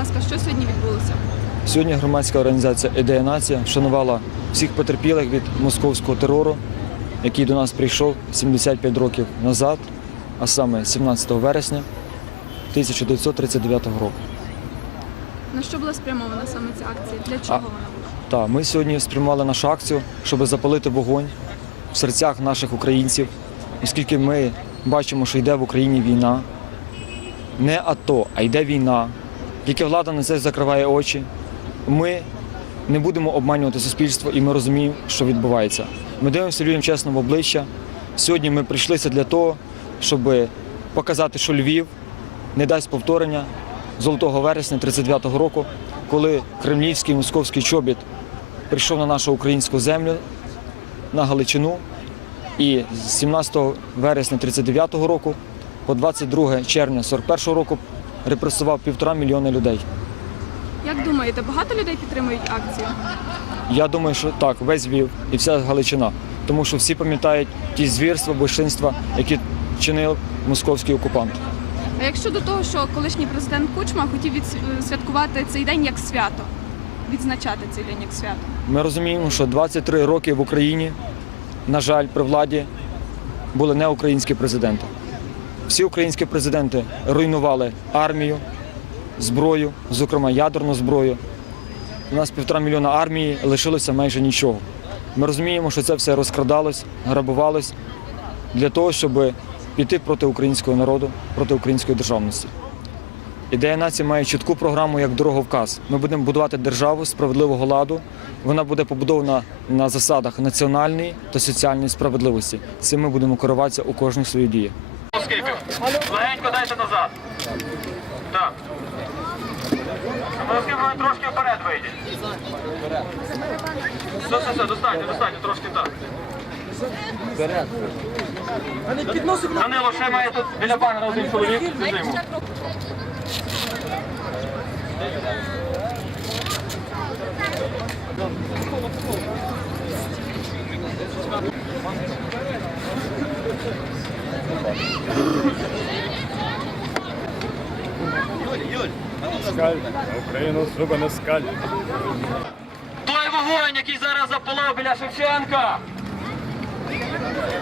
ласка, що сьогодні відбулося? Сьогодні громадська організація Ідея Нація вшанувала всіх потерпілих від московського терору, який до нас прийшов 75 років назад, а саме 17 вересня 1939 року. На що була спрямована саме ця акція? Для чого вона була? Так, ми сьогодні спрямували нашу акцію, щоб запалити вогонь в серцях наших українців, оскільки ми бачимо, що йде в Україні війна. Не АТО, а йде війна. Тільки влада на це закриває очі. Ми не будемо обманювати суспільство і ми розуміємо, що відбувається. Ми дивимося людям чесно в обличчя. Сьогодні ми прийшлися для того, щоб показати, що Львів не дасть повторення золотого вересня 39-го року, коли кремлівський московський чобіт прийшов на нашу українську землю на Галичину і з 17 вересня 39-го року по 22 червня 41-го року репресував півтора мільйона людей. Як думаєте, багато людей підтримують акцію? Я думаю, що так, весь Львів і вся Галичина, тому що всі пам'ятають ті звірства, безчинства, які чинив московський окупант. А як щодо того, що колишній президент Кучма хотів відсвяткувати цей день як свято, відзначати цей день як свято? Ми розуміємо, що 23 роки в Україні, на жаль, при владі були не українські президенти. Всі українські президенти руйнували армію, зброю, зокрема ядерну зброю. У нас півтора мільйона армії лишилося майже нічого. Ми розуміємо, що це все розкрадалось, грабувалось для того, щоб піти проти українського народу, проти української державності. Ідея нації має чітку програму як дороговказ. Ми будемо будувати державу справедливого ладу. Вона буде побудована на засадах національної та соціальної справедливості. Цим ми будемо керуватися у кожній своїй дії. Скипів. Легенько дайте назад. Так. Москів трошки вперед вийдіть. Все, все, все, достатньо, достатньо, трошки так. Данило, ще має тут біля банера один чоловік. Сидимо. Скаль, Україну зробимо скаль. Той вогонь, який зараз запалав біля Шевченка,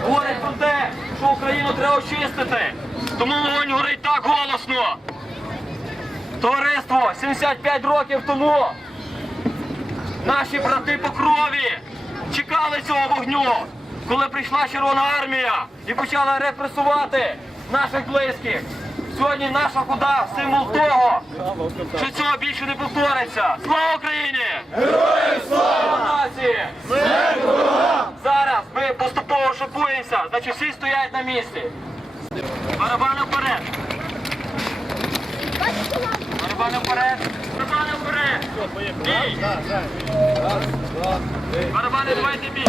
говорить про те, що Україну треба очистити. Тому вогонь горить так голосно. Товариство 75 років тому наші брати по крові чекали цього вогню, коли прийшла Червона армія і почала репресувати наших близьких. Сьогодні наша хода символ того, що цього більше не повториться. Слава Україні! Героям слава! нації! Зараз ми поступово шокуємося, значить всі стоять на місці. Барабани вперед! Барабани вперед! Барабани вперед! Бій! Барабани, давайте бій!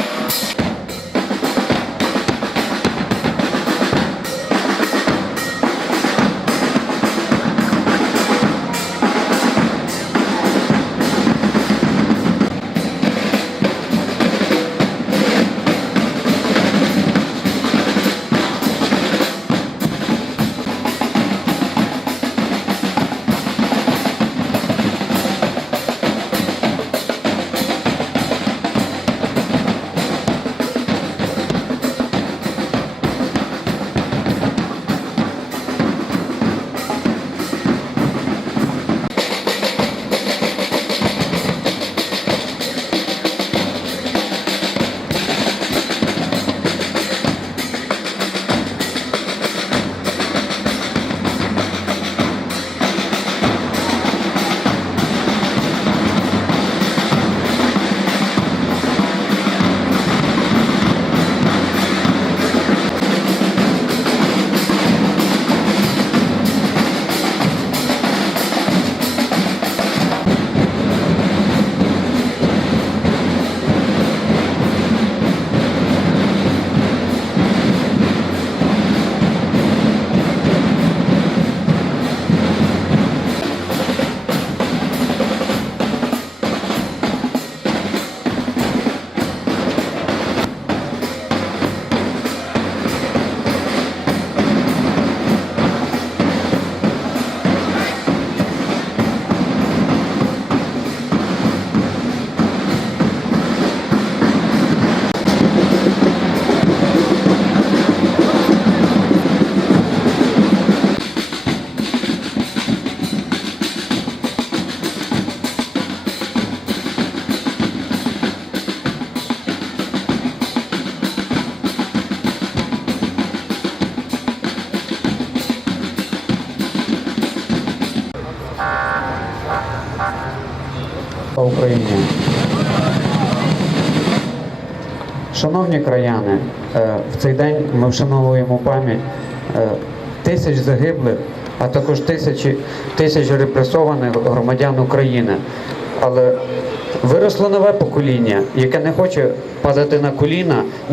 Слава Україні! Шановні краяни, е, в цей день ми вшановуємо пам'ять е, тисяч загиблих, а також тисячі тисяч репресованих громадян України. Але виросло нове покоління, яке не хоче падати на коліна.